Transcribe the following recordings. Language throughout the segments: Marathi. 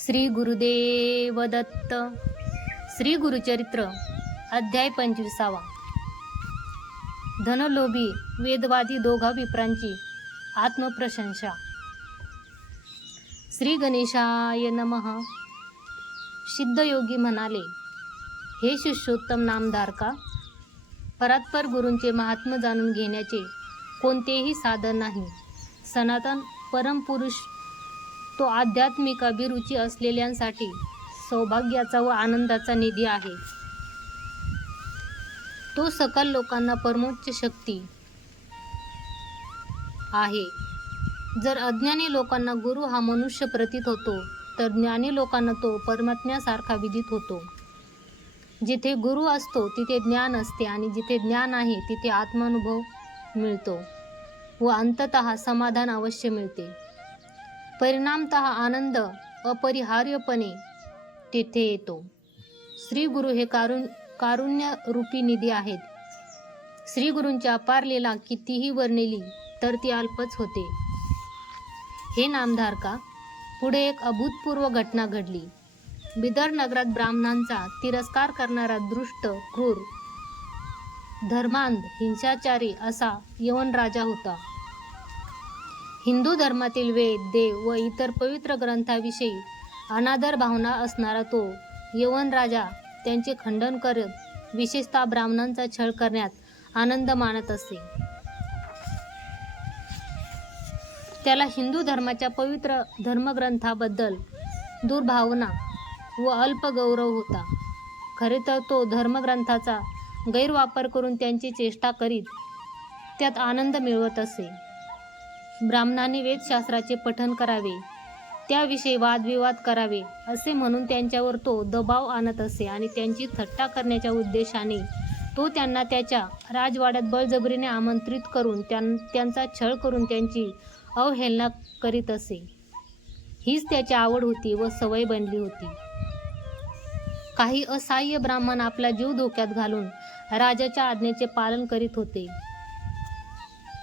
श्री गुरुदेव दत्त. श्री गुरुचरित्र अध्याय 25. धनलोभी वेदवादी दोघा विप्रांची आत्मप्रशंसा. श्री गणेशाय नमः. सिद्धयोगी म्हणाले, हे शिष्योत्तम नामधारका, परात्पर गुरूंचे महात्म्य जाणून घेण्याचे कोणतेही साधन नाही. सनातन परमपुरुष तो आध्यात्मिक अभिरुची असलेल्यांसाठी सौभाग्याचा व आनंदाचा निधी आहे. तो सकल लोकांना परमोच्च शक्ती आहे. जर अज्ञानी लोकांना गुरु हा मनुष्य प्रतीत होतो, तर ज्ञानी लोकांना तो परमात्म्यासारखा विदित होतो. जिथे गुरु असतो तिथे ज्ञान असते, आणि जिथे ज्ञान आहे तिथे आत्मानुभव मिळतो व अंततः समाधान अवश्य मिळते. परिणामतः आनंद अपरिहार्यपणे तेथे येतो. श्री गुरु हे कारुण्य रूपी निधी आहेत. श्री गुरूंच्या अपार लीला कितीही वर्णिली तर ती अल्पच होते. हे नामधारका, पुढे एक अभूतपूर्व घटना घडली. बिदर नगरात ब्राह्मणांचा तिरस्कार करणारा दुष्ट, क्रूर, धर्मांध, हिंसाचारी असा यवन राजा होता. हिंदू धर्मातील वेद, देव व इतर पवित्र ग्रंथाविषयी अनादर भावना असणारा तो यवन राजा त्यांचे खंडन करत विशेषतः ब्राह्मणांचा छळ करण्यात आनंद मानत असे. त्याला हिंदू धर्माच्या पवित्र धर्मग्रंथाबद्दल दुर्भावना व अल्प गौरव होता. खरे तर तो धर्मग्रंथाचा गैरवापर करून त्यांची चेष्टा करीत त्यात आनंद मिळवत असे. ब्राह्मणांनी वेदशास्त्राचे पठण करावे, त्याविषयी वादविवाद करावे असे म्हणून त्यांच्यावर तो दबाव आणत असे, आणि त्यांची थट्टा करण्याच्या उद्देशाने तो त्यांना त्याच्या राजवाड्यात बळजबरीने आमंत्रित करून त्यांचा छळ करून त्यांची अवहेलना करीत असे. हीच त्याची आवड होती व सवय बनली होती. काही असहाय्य ब्राह्मण आपला जीव धोक्यात घालून राजाच्या आज्ञेचे पालन करीत होते.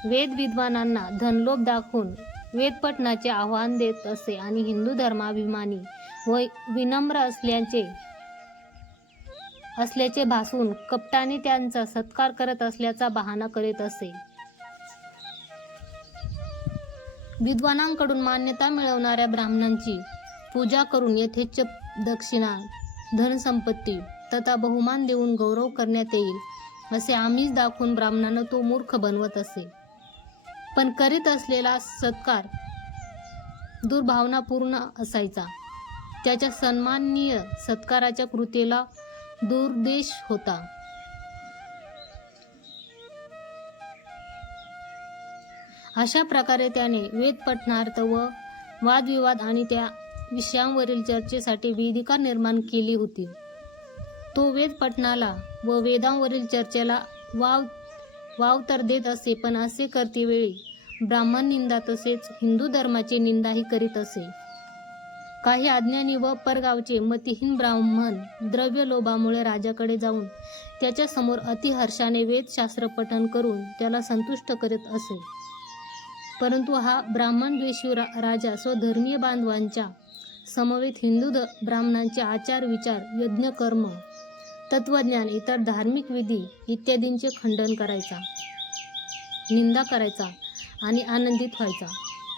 वेद विद्वानांना धनलोभ दाखवून वेदपठणाचे आव्हान देत असे, आणि हिंदू धर्माभिमानी व विनम्र असल्याचे भासवून कपटाने त्यांचा सत्कार करत असल्याचा बहाणा करीत असे. विद्वानांकडून मान्यता मिळवणाऱ्या ब्राह्मणांची पूजा करून यथेच्छ दक्षिणा, धनसंपत्ती तथा बहुमान देऊन गौरव करण्यात येईल असे आमिष दाखवून ब्राह्मणांना तो मूर्ख बनवत असे. पण करीत असलेला सत्कार दुर्भावनापूर्ण असायचा. त्याच्या सन्माननीय सत्काराच्या कृतीला दुर्देश होता. अशा प्रकारे त्याने वेदपठणार्थ व वादविवाद आणि त्या विषयांवरील चर्चेसाठी वेदिका निर्माण केली होती. तो वेदपठणाला व वेदांवरील चर्चेला वाव तर देत असे, पण असे करतेवेळी ब्राह्मण निंदा तसेच हिंदू धर्माची निंदाही करीत असे. काही अज्ञानी व परगावचे मतिहीन ब्राह्मण द्रव्य लोभामुळे राजाकडे जाऊन त्याच्या समोर अतिहर्षाने वेदशास्त्र पठण करून त्याला संतुष्ट करीत असे. परंतु हा ब्राह्मणद्वेषी राजा स्वधर्मीय बांधवांच्या समवेत हिंदू ब्राह्मणांचे आचार, विचार, यज्ञ, कर्म, तत्वज्ञान, इतर धार्मिक विधी इत्यादींचे खंडन करायचा, निंदा करायचा आणि आनंदित व्हायचा.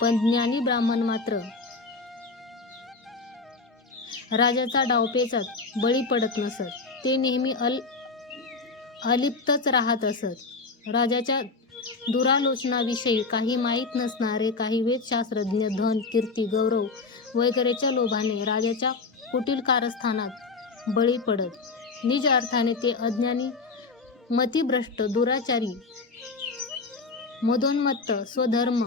पण ज्ञानी ब्राह्मण मात्र राजाचा डावपेचात बळी पडत नसत. ते नेहमी अलिप्तच राहत असत. राजाच्या दुरालोचनाविषयी काही माहीत नसणारे काही वेदशास्त्रज्ञ धन, कीर्ती, गौरव वगैरेच्या लोभाने राजाच्या कुटील कारस्थानात बळी पडत. निज अर्थाने ते अज्ञानी, मतिभ्रष्ट, दुराचारी, मदोन्मत्त, स्वधर्म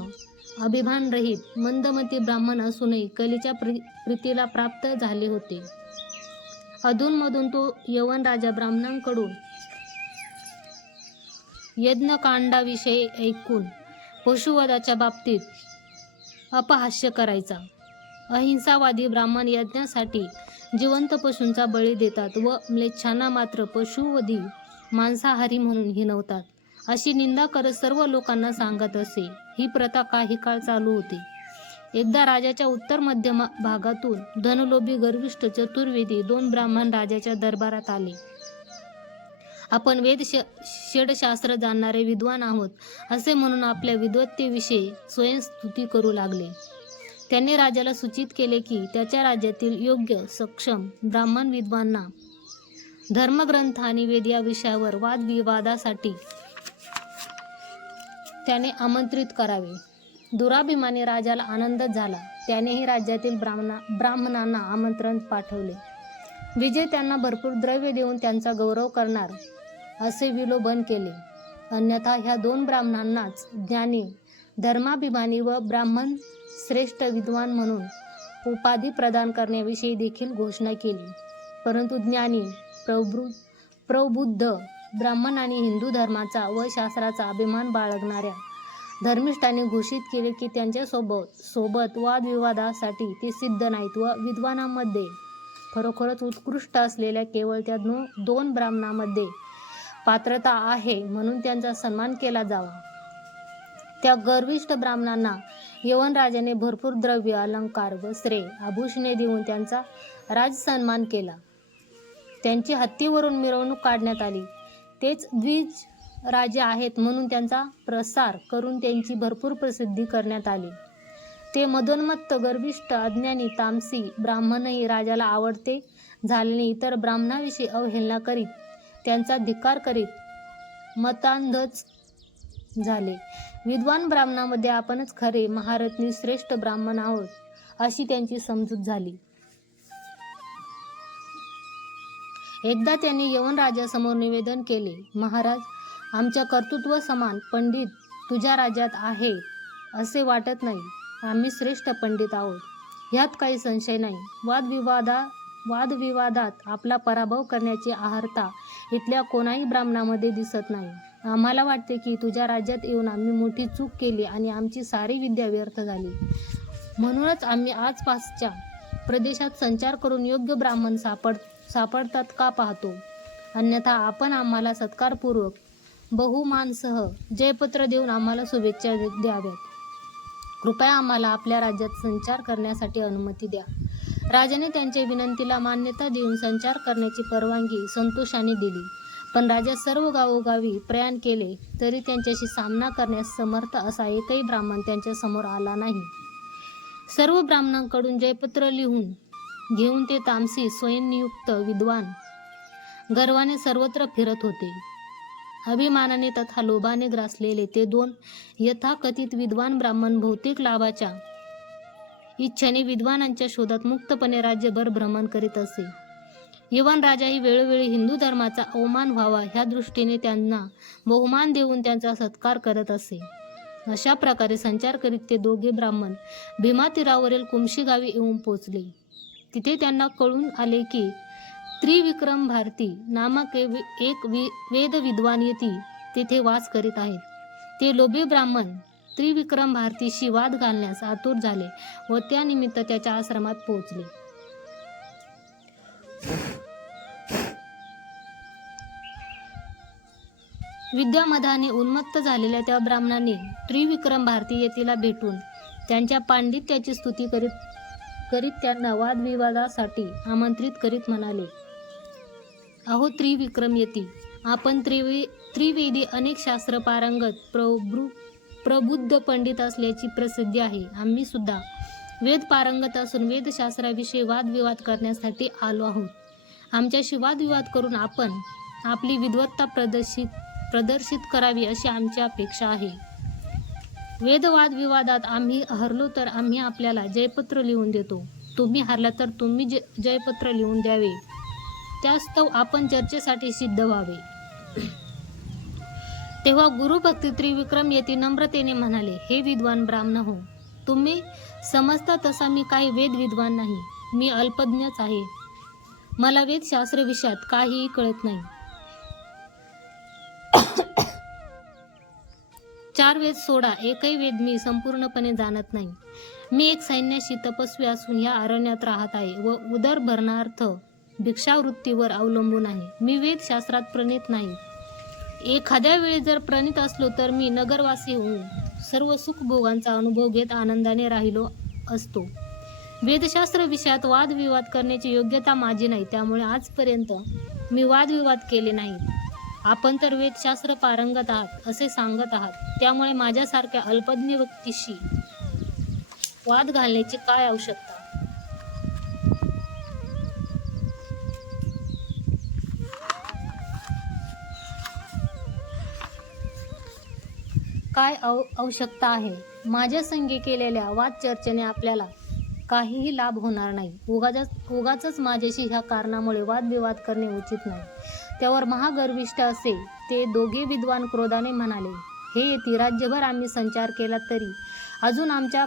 अभिमानरहित, मंदमती ब्राह्मण असूनही कलेच्या प्रीतीला प्राप्त झाले होते. अधूनमधून तो यवन राजा ब्राह्मणांकडून यज्ञकांडाविषयी ऐकून पशुवधाच्या बाबतीत अपहास्य करायचा. अहिंसावादी ब्राह्मण यज्ञासाठी जिवंत पशूंचा बळी देतात व म्लेच्छांना मात्र पशुवधी, मांसाहारी म्हणून हिणवतात अशी निंदा करत सर्व लोकांना सांगत असे. ही प्रथा काही काळ चालू होती. एकदा राजाच्या उत्तर मध्य भागातून धनलोभी गर्विष्ठ चतुर्वेदी 2 ब्राह्मण राजाच्या दरबारात आले. आपण षडशास्त्र जाणणारे विद्वान आहोत असे म्हणून आपल्या विद्वत्तेविषयी स्वयंस्तुती करू लागले. त्यांनी राजाला सूचित केले की त्याच्या राज्यातील योग्य सक्षम ब्राह्मण विद्वानांना धर्मग्रंथ आणि वेद या विषयावर वादविवादासाठी त्याने आमंत्रित करावे. दुराभिमानी राजाला आनंद झाला. त्यानेही राज्यातील ब्राह्मणांना आमंत्रण पाठवले. विजेत्यांना भरपूर द्रव्य देऊन त्यांचा गौरव करणार असे विलोभन केले. अन्यथा ह्या 2 ब्राह्मणांनाच ज्ञानी, धर्माभिमानी व ब्राह्मण श्रेष्ठ विद्वान म्हणून उपाधी प्रदान करण्याविषयी देखील घोषणा केली. परंतु ज्ञानी, प्रबुद्ध ब्राह्मणांनी हिंदू धर्माचा व शास्त्राचा अभिमान बाळगणाऱ्या धर्मिष्ठांनी घोषित केले की त्यांच्या सोबत वादविवादासाठी ते सिद्ध नाहीत व विद्वानांमध्ये खरोखरच उत्कृष्ट असलेल्या केवळ त्या 2 ब्राह्मणांमध्ये पात्रता आहे म्हणून त्यांचा सन्मान केला जावा. त्या गर्विष्ठ ब्राह्मणांना यवनराजाने भरपूर द्रव्य, अलंकार, वस्त्रे, आभूषणे देऊन त्यांचा राजसन्मान केला. त्यांची हत्तीवरून मिरवणूक काढण्यात आली. तेच द्विज राजे आहेत म्हणून त्यांचा प्रसार करून त्यांची भरपूर प्रसिद्धी करण्यात आली. ते मदोन्मत्त, गर्विष्ठ, अज्ञानी, तामसी ब्राह्मणही राजाला आवडते झाल्याने इतर ब्राह्मणाविषयी अवहेलना करीत, त्यांचा धिक्कार करीत मतांधच झाले. विद्वान ब्राह्मणामध्ये आपणच खरे महारथी श्रेष्ठ ब्राह्मण आहोत अशी त्यांची समजूत झाली. एकदा त्यांनी यवनराजासमोर निवेदन केले, महाराज, आमच्या कर्तृत्व समान पंडित तुझ्या राज्यात आहे असे वाटत नाही. आम्ही श्रेष्ठ पंडित आहोत, ह्यात काही संशय नाही. वादविवादात आपला पराभव करण्याची आहारता इथल्या कोणाही ब्राह्मणामध्ये दिसत नाही. आम्हाला वाटते की तुझ्या राज्यात येऊन आम्ही मोठी चूक केली आणि आमची सारी विद्या व्यर्थ झाली. म्हणूनच आम्ही आसपासच्या प्रदेशात संचार करून योग्य ब्राह्मण सापडतात का पाहतो. अन्यथा आपण आम्हाला सत्कारपूर्वक बहुमानसह जयपत्र देऊन आम्हाला शुभेच्छा द्याव्यात. कृपया आम्हाला आपल्या राज्यात संचार करण्यासाठी अनुमती द्या. राजाने त्यांच्या विनंतीला मान्यता देऊन संचार करण्याची परवानगी संतोषाने दिली. पण राजा सर्व गावोगावी प्रयाण केले तरी त्यांच्याशी सामना करण्यास समर्थ असा एकही ब्राह्मण त्यांच्या समोर आला नाही. सर्व ब्राह्मणांकडून जयपत्र लिहून घेऊन ते तामसी, स्वयंनियुक्त विद्वान गर्वाने सर्वत्र फिरत होते. अभिमानाने तथा लोभाने ग्रासलेले ते 2 यथाकथित विद्वान ब्राह्मण भौतिक लाभाच्या इच्छेने विद्वानांच्या शोधात मुक्तपणे राज्यभर भ्रमण करीत असे. यवन राजाही वेळोवेळी हिंदू धर्माचा अवमान व्हावा ह्या दृष्टीने त्यांना बहुमान देऊन त्यांचा सत्कार करत असे. अशा प्रकारे संचार करीत ते 2 ब्राह्मण भीमा तीरावरील कुमशी गावी येऊन पोचले. तिथे त्यांना कळून आले की त्रिविक्रम भारती नामक एक वेद विद्वान यती तिथे वास करीत आहेत. ते लोभी ब्राह्मण त्रिविक्रम भारतीशी वाद घालण्यास आतुर झाले व त्यानिमित्त त्याच्या आश्रमात पोहोचले. विद्यामदाने उन्मत्त झालेल्या त्या ब्राह्मणाने त्रिविक्रम भारती यतीला भेटून त्यांच्या पांडित्याची स्तुती करीत त्यांना वादविवादासाठी आमंत्रित करीत म्हणाले, अहो त्रिविक्रम यती, आपण त्रिवेदी अनेक शास्त्र पारंगत प्रबुद्ध पंडित असल्याची प्रसिद्धी आहे. आम्ही सुद्धा वेद पारंगत असून वेदशास्त्राविषयी वादविवाद करण्यासाठी आलो आहोत. आमच्याशी वादविवाद करून आपण आपली विद्वत्ता प्रदर्शित करावी अशी आमची अपेक्षा आहे. वेदवाद विवादात आम्ही हरलो तर आम्ही आपल्याला जयपत्र लिहून देतो. तुम्ही हरला तर तुम्ही जयपत्र लिहून द्यावे. त्यास्तव आपण चर्चेसाठी सिद्ध व्हावे. तेव्हा गुरुभक्ती त्रिविक्रम यती नम्रतेने म्हणाले, हे विद्वान ब्राह्मण हो, तुम्ही समजता तसा मी काही वेद विद्वान नाही. मी अल्पज्ञच आहे. मला वेदशास्त्र विषयात काहीही कळत नाही. 4 वेद सोडा एकही वेद मी संपूर्णपणे जाणत नाही. मी एक सैन्याशी तपस्वी असून या अरण्यात राहत आहे व उदरभरणार्थ भिक्षावृत्तीवर अवलंबून आहे. मी वेदशास्त्रात प्रणित नाही. एखाद्या वेळी जर प्रणित असलो तर मी नगरवासी होऊन सर्व सुखभोगांचा अनुभव घेत आनंदाने राहिलो असतो. वेदशास्त्र विषयात वादविवाद करण्याची योग्यता माझी नाही, त्यामुळे आजपर्यंत मी वादविवाद केले नाहीत. आपण तर वेदशास्त्र पारंगत आहात असे सांगत आहात, त्यामुळे माझ्यासारख्या अल्पज्ञ व्यक्तीशी वाद घालण्याची काय आवश्यकता? काय आवश्यकता आहे? माझ्या संगी केलेल्या वादचर्चेने आपल्याला काहीही लाभ होणार नाही. उगाचच माझ्याशी ह्या कारणामुळे वादविवाद करणे उचित नाही. त्यावर महागर्विष्ठ असे ते दोघे विद्वान क्रोधाने म्हणाले, हे यती, राज्यभर आम्ही संचार केला तरी अजून आमच्या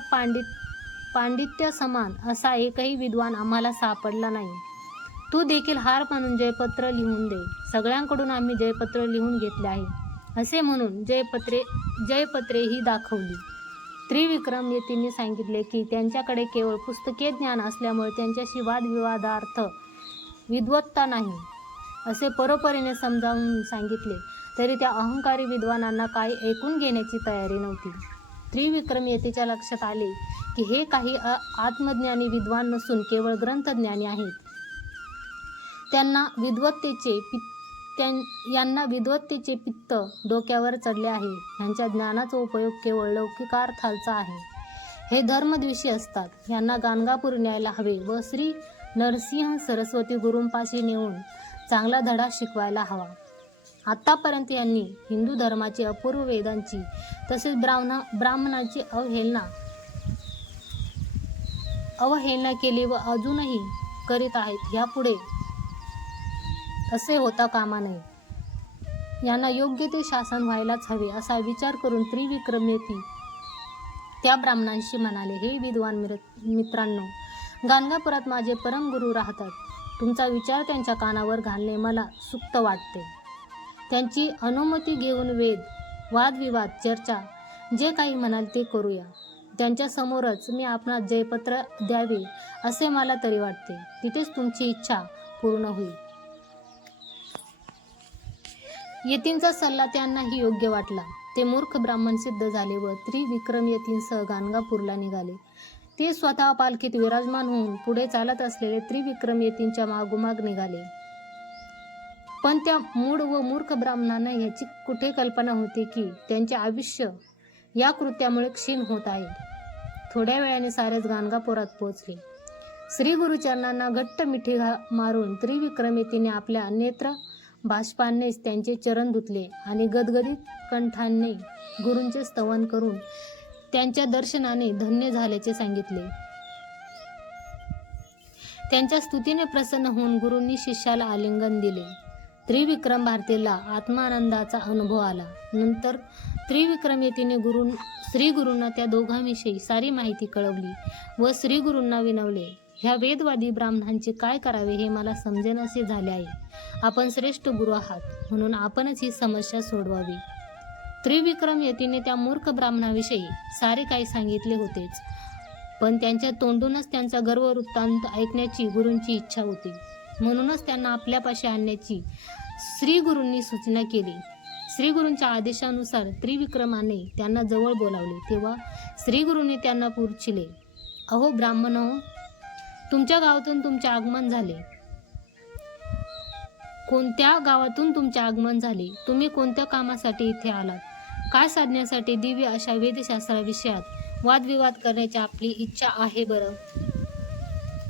पांडित्य समान असा एकही विद्वान आम्हाला सापडला नाही. तू देखील हार म्हणून जयपत्र लिहून दे. सगळ्यांकडून आम्ही जयपत्र लिहून घेतले आहे असे म्हणून जयपत्रे ही दाखवली. त्रिविक्रम यतींनी सांगितले की त्यांच्याकडे केवळ पुस्तकीय ज्ञान असल्यामुळे त्यांच्याशी वादविवादार्थ विद्वत्ता नाही असे परोपरीने समजावून सांगितले तरी त्या अहंकारी विद्वानांना काही ऐकून घेण्याची तयारी नव्हती. त्रिविक्रम यतीच्या लक्षात आले की हे काही आत्मज्ञानी विद्वान नसून केवळ ग्रंथज्ञानी आहेत. यांना विद्वत्तेचे पित्त डोक्यावर चढले आहे. ह्यांच्या ज्ञानाचा उपयोग केवळ लौकिकार्थाचा आहे. हे धर्मद्वेषी असतात. यांना गाणगापूर न्यायला हवे व श्री नरसिंह सरस्वती गुरूंपाशी नेऊन चांगला धडा शिकवायला हवा. आतापर्यंत यांनी हिंदू धर्माची, अपूर्व वेदांची तसेच ब्राह्मणांची अवहेलना केली व अजूनही करीत आहेत. यापुढे असे होता कामा नये. यांना योग्य ते शासन व्हायलाच हवे असा विचार करून त्रिविक्रम यती त्या ब्राह्मणांशी म्हणाले, हे विद्वान मित्रांनो, गाणगापुरात माझे परमगुरू राहतात. तुमचा विचार त्यांच्या कानावर घालणे मला सुक्त वाटते. त्यांची अनुमती घेऊन वादविवाद, चर्चा जे काही म्हणाल ते करूया. त्यांच्या समोरच मी आपणास जयपत्र द्यावे असे मला तरी वाटते. तिथेच तुमची इच्छा पूर्ण होईल. यतींचा सल्ला त्यांनाही योग्य वाटला. ते मूर्ख ब्राह्मण सिद्ध झाले व त्रिविक्रम यतींसह गाणगापूरला निघाले. ते स्वतः पालखीत विराजमान होऊन पुढे चालत असलेले त्रिविक्रम यतींच्या मागोमाग निघाले. पण त्या मूढ व मूर्ख ब्राह्मणांना ह्याची कुठे कल्पना होती की त्यांचे आयुष्य या कृत्यामुळे क्षीण होत आहे. थोड्या वेळाने सारेच गाणगापुरात पोहोचले. श्री गुरुचरणांना घट्ट मिठी मारून त्रिविक्रम यतीने आपल्या नेत्र बाष्पांनीच त्यांचे चरण धुतले आणि गदगदित कंठाने गुरूंचे स्तवन करून त्यांच्या दर्शनाने धन्य झाल्याचे सांगितले. त्यांच्या स्तुतीने प्रसन्न होऊन गुरूंनी शिष्याला आलिंगन दिले. त्रिविक्रम भारतीला आत्मानंदाचा अनुभव आला. नंतर त्रिविक्रम यतीने श्री गुरूंना त्या दोघांविषयी सारी माहिती कळवली व श्री गुरूंना विनवले, ह्या वेदवादी ब्राह्मणांचे काय करावे हे मला समजेनासे झाले आहे. आपण श्रेष्ठ गुरु आहात, म्हणून आपणच ही समस्या सोडवावी. त्रिविक्रम यतीने त्या मूर्ख ब्राह्मणाविषयी सारे काही सांगितले होतेच, पण त्यांच्या तोंडूनच त्यांचा गर्ववृत्तांत ऐकण्याची गुरूंची इच्छा होती. म्हणूनच त्यांना आपल्यापाशी आणण्याची श्री गुरूंनी सूचना केली. श्री गुरूंच्या आदेशानुसार त्रिविक्रमाने त्यांना जवळ बोलावले. तेव्हा श्री गुरूंनी त्यांना पुरचिले, अहो ब्राह्मणो, तुमच्या गावातून तुमचे आगमन झाले. कोणत्या गावातून तुमचे आगमन झाले? तुम्ही कोणत्या कामासाठी इथे आलात? काय साधण्यासाठी दिव्य अशा वेदशास्त्राविषयात वादविवाद करण्याची आपली इच्छा आहे बरं?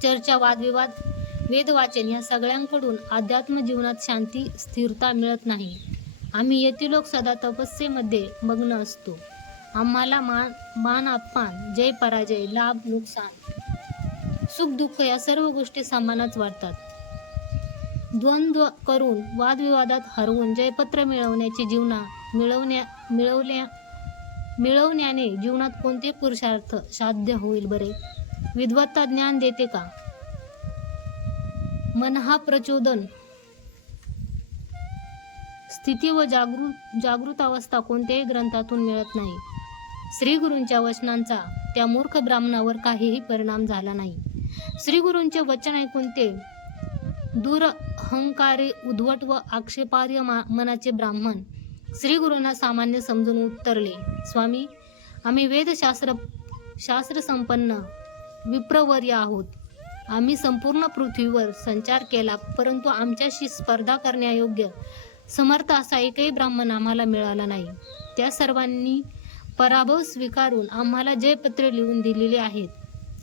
चर्चा, वादविवाद, वेदवाचन या सगळ्यांकडून अध्यात्म जीवनात शांती, स्थिरता मिळत नाही. आम्ही यती लोक सदा तपस्येमध्ये मग्न असतो. आम्हाला मान अपमान, जय पराजय, लाभ नुकसान, सुख दुःख या सर्व गोष्टी समानच वाटतात. द्वंद्व करून वादविवादात हरवून जयपत्र मिळवण्याने जीवनात कोणते पुरुषार्थ साध्य होईल बरे? विद्वत्ता ज्ञान देते का? मनहा प्रचोदन, स्थिती व जागृत अवस्था कोणत्याही ग्रंथातून मिळत नाही. श्री गुरूंच्या वचनांचा त्या मूर्ख ब्राह्मणावर काहीही परिणाम झाला नाही. श्री गुरूंचे वचन ऐकून ते दुरहंकारी, उद्धट व आक्षेपार्ह मनाचे ब्राह्मण श्री गुरूंना सामान्य समजून उत्तरले, स्वामी, आम्ही शास्त्र संपन्न विप्रवर्य आहोत. आम्ही संपूर्ण पृथ्वीवर संचार केला, परंतु आमच्याशी स्पर्धा करण्यायोग्य समर्थ असा एकही ब्राह्मण आम्हाला मिळाला नाही. त्या सर्वांनी पराभव स्वीकारून आम्हाला जयपत्रे लिहून दिलेली आहेत.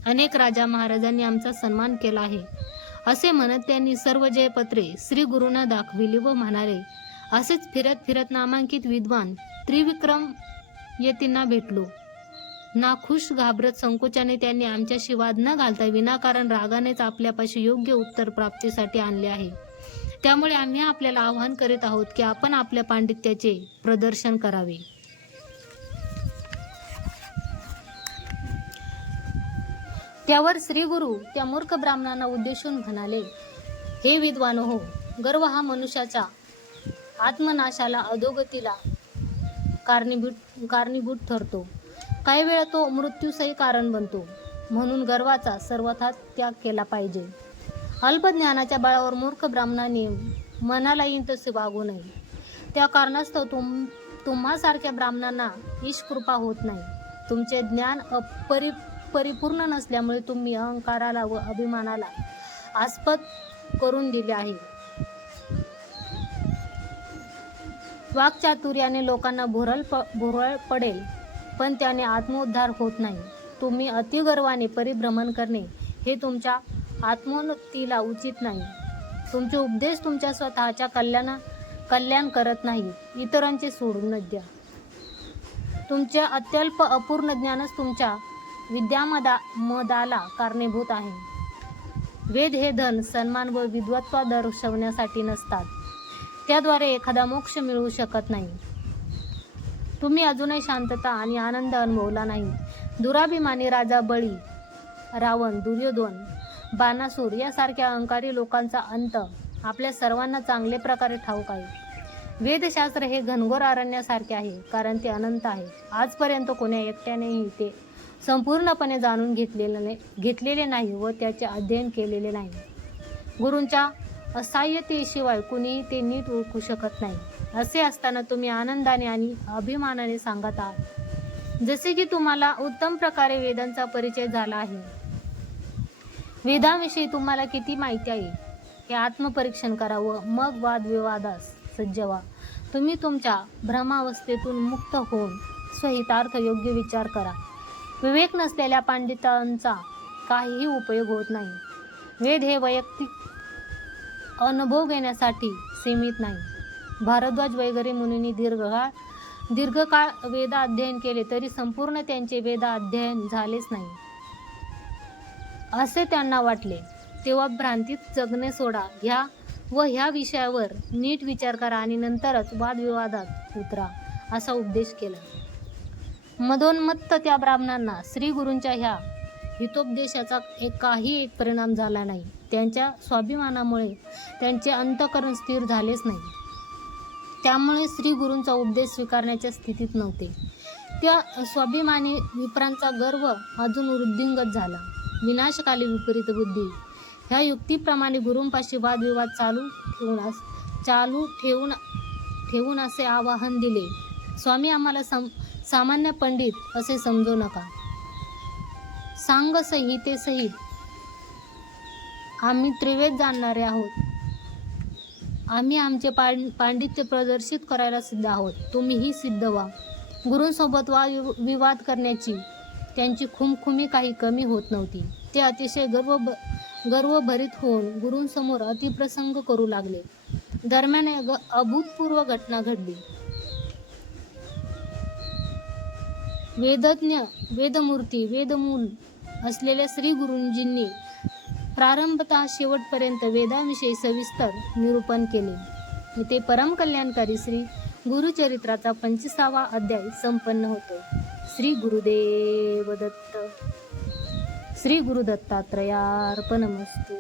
अनेक राजा महाराजांनी आमचा सन्मान केला आहे. असे म्हणत त्यांनी सर्व जयपत्रे श्री गुरूंना दाखविली व म्हणाले, असेच फिरत फिरत नामांकित विद्वान त्रिविक्रम यतींना भेटलो. नाखुश घाबरत संकोचाने त्यांनी आमच्याशी वाद न घालता विनाकारण रागानेच आपल्यापाशी योग्य उत्तर प्राप्तीसाठी आणले आहे. त्यामुळे आम्ही आपल्याला आवाहन करीत आहोत की आपण आपल्या पांडित्याचे प्रदर्शन करावे. त्यावर श्री गुरु त्या मूर्ख ब्राह्मणांना उद्देशून म्हणाले, हे विद्वान हो, गर्व हा मनुष्याच्या आत्मनाशाला अधोगतीला कारणीभूत ठरतो. काही वेळा तो मृत्यूसही कारण बनतो. म्हणून गर्वाचा सर्वथा त्याग केला पाहिजे. अल्पज्ञानाच्या बळावर मूर्ख ब्राह्मणांनी मनाला येईल तसे वागू नये. त्या कारणास्तव तुम्हासारख्या ब्राह्मणांना ईश कृपा होत नाही. तुमचे ज्ञान परिपूर्ण नसल्यामुळे तुम्ही अहंकाराला व अभिमानाला आस्पद करून दिले आहे. वाक्चातुर्याने लोकांना भुरळ पडेल, पण त्याने आत्मोद्धार होत नाही. तुम्ही अतिगर्वाने परिभ्रमण करणे हे तुमच्या आत्मोन्नतीला उचित नाही. तुमचे उपदेश तुमच्या स्वतःच्या कल्याण करत नाही, इतरांचे सोडून द्या. तुमचे अत्यल्प अपूर्ण ज्ञानच तुमच्या विद्यामदाला कारणीभूत आहे. वेद हे धन, सन्मान व विद्वत्ता दर्शवण्यासाठी नसतात. त्याद्वारे एखादा मोक्ष मिळू शकत नाही. तुम्ही अजूनही शांतता आणि आनंद अनुभवला नाही. दुराभिमानी राजा बळी, रावण, दुर्योधन, बाणासूर यासारख्या अहंकारी लोकांचा अंत आपल्या सर्वांना चांगले प्रकारे ठाऊक आहे. वेदशास्त्र हे घनघोर अरण्यासारखे आहे, कारण ते अनंत आहे. आजपर्यंत कोण्या एकट्यानेही ते संपूर्णपणे जाणून घेतलेले नाही व त्याचे अध्ययन केलेले नाही. गुरूंच्या असाह्यतेशिवाय कुणीही ते नीट ओळखू शकत नाही. असे असताना तुम्ही आनंदाने आणि अभिमानाने सांगत आहात, जसे की तुम्हाला उत्तम प्रकारे वेदांचा परिचय झाला आहे. वेदांविषयी तुम्हाला किती माहिती आहे हे आत्मपरीक्षण करा व मग वादविवादास सज्ज व्हा. तुम्ही तुमच्या भ्रमावस्थेतून मुक्त होऊन स्वहितार्थ योग्य विचार करा. विवेक नसलेल्या पंडितांचा काहीही उपयोग होत नाही. वेद हे वैयक्तिक अनुभव घेण्यासाठी सीमित नाही. भारद्वाज वगैरे मुनींनी दीर्घकाळ वेद अध्ययन केले तरी संपूर्ण त्यांचे वेद अध्ययन झालेच नाही असे त्यांना वाटले. तेव्हा भ्रांतीत जगणे सोडा व ह्या विषयावर नीट विचार करा आणि नंतरच वादविवादात उतरा, असा उपदेश केला. मदोन्मत्त त्या ब्राह्मणांना श्री गुरूंच्या ह्या हितोपदेशाचा काही एक परिणाम झाला नाही. त्यांच्या स्वाभिमानामुळे त्यांचे अंतःकरण स्थिर झालेच नाही. त्यामुळे श्री गुरूंचा उपदेश स्वीकारण्याच्या स्थितीत नव्हते. त्या स्वाभिमानी विप्रांचा गर्व अजून वृद्धिंगत झाला. विनाशकाली विपरीत बुद्धी ह्या युक्तीप्रमाणे गुरूंपाशी वादविवाद चालू ठेवून असे आवाहन दिले, स्वामी आम्हाला सामान्य पंडित असे समजू नका. सांग संहितेसहित आम्ही त्रिवेद जाणणारे आहोत. आम्ही आमचे पांडित्य प्रदर्शित करायला सिद्ध आहोत. तुम्हीही सिद्ध व्हा. गुरूंसोबत विवाद करण्याची त्यांची खुमखुमी काही कमी होत नव्हती. ते अतिशय गर्वभरीत होऊन गुरूंसमोर अतिप्रसंग करू लागले. दरम्यान अभूतपूर्व घटना घडली. वेदज्ञ, वेदमूर्ती, वेदमूल असलेल्या श्री गुरुजींनी प्रारंभतः शेवटपर्यंत वेदांविषयी सविस्तर निरूपण केले. ते परम कल्याणकारी श्री गुरुचरित्राचा 25वा अध्याय संपन्न होतो. श्री गुरुदेव दत्त. श्री गुरु दत्तात्रयार्पणमस्तु.